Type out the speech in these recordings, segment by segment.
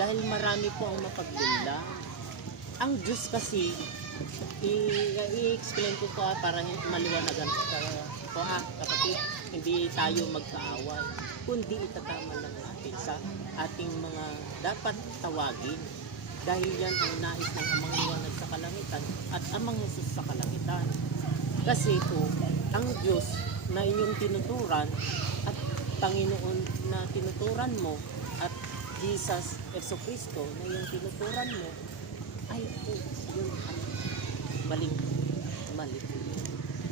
Dahil marami po ang mapaglinlang. Ang Diyos kasi, i-explain ko po ah, para maliwanagan po ha, kapatid, hindi tayo magkaaway, kundi itatama lang natin sa ating mga dapat tawagin. Dahil yan ang nais ng amang liwanag sa kalangitan at amang Jesus sa kalangitan. Kasi po, ang Diyos na inyong tinuturan at Panginoon na tinuturan mo Jesus Yeso na iyong tinuturan mo ay po yung maling mali.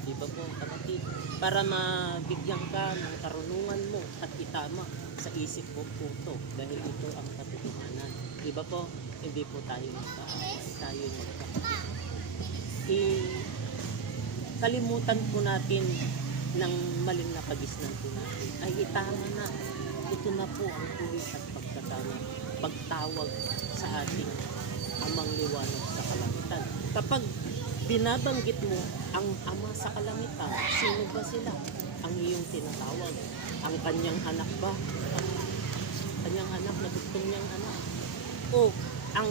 Di ba po kapatid? Para mabigyan ka ng karunungan mo at itama sa isip mo puto dahil ito ang katotohanan. Di ba po? Hindi po tayo magkaaway. Tayo magkakapit. I kalimutan po natin ng maling nakagisnan po natin. Ay itama na. Ito na po ang tuwid at pagkatama. Pagtawag sa ating amang liwanag sa kalangitan. Kapag binabanggit mo ang ama sa kalangitan, sino ba sila? Ang iyong tinatawag. Ang kanyang anak ba? Ang kanyang anak na gusto niyang anak? O ang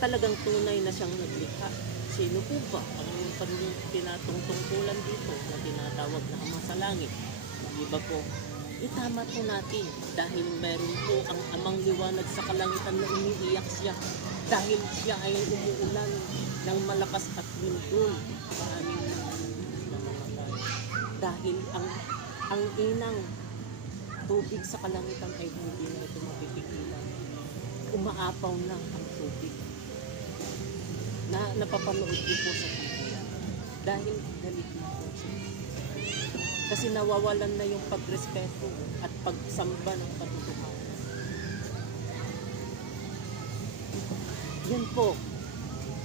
talagang tunay na siyang naglikha? Sino po ba ang tinatungtungkulan dito na tinatawag na ama sa langit? Di ba po? Itama po natin dahil meron po ang amang liwanag sa kalangitan na umiiyak siya dahil siya ay umuulan ng malakas at lindol. Maraming namamatay. Dahil ang ang inang tubig sa kalangitan ay hindi na ito mapipigilan. Umaapaw na ang tubig. Na napapanood ko po sa. Dahil galit na siya. Kasi nawawalan na yung pagrespeto at pagsamba ng katotohanan. Yan po.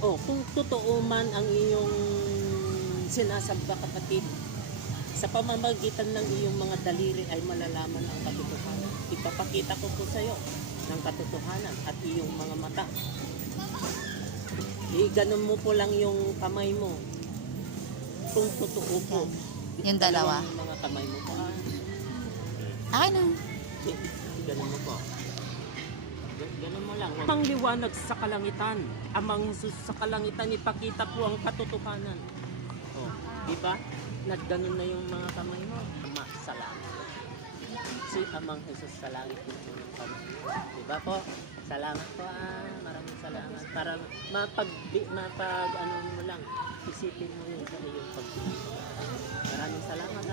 Oh, kung totoo man ang iyong sinasamba kapatid, sa pamamagitan ng iyong mga daliri ay malalaman ang katotohanan. Ipapakita ko po sa iyo ng katotohanan at iyong mga mata. I-ganon mo po lang yung kamay mo. Kung totoo po. Yung dalawa? Dalawang mga kamay mo po. Ay, no. Ganun mo po. Gan- Ganun mo lang. Ang liwanag sa kalangitan. Amang Jesus sa kalangitan, ipakita po ang katotohanan. Oh, di ba? Nagganon na yung mga kamay mo. Ama sa langit. Si Amang Jesus sa langit po yung kamay mo. Di ba po? Salamat po ah. Maraming salamat. Para mapag, mapag ano mo lang, isipin mo yun sa iyong pag Maraming salamat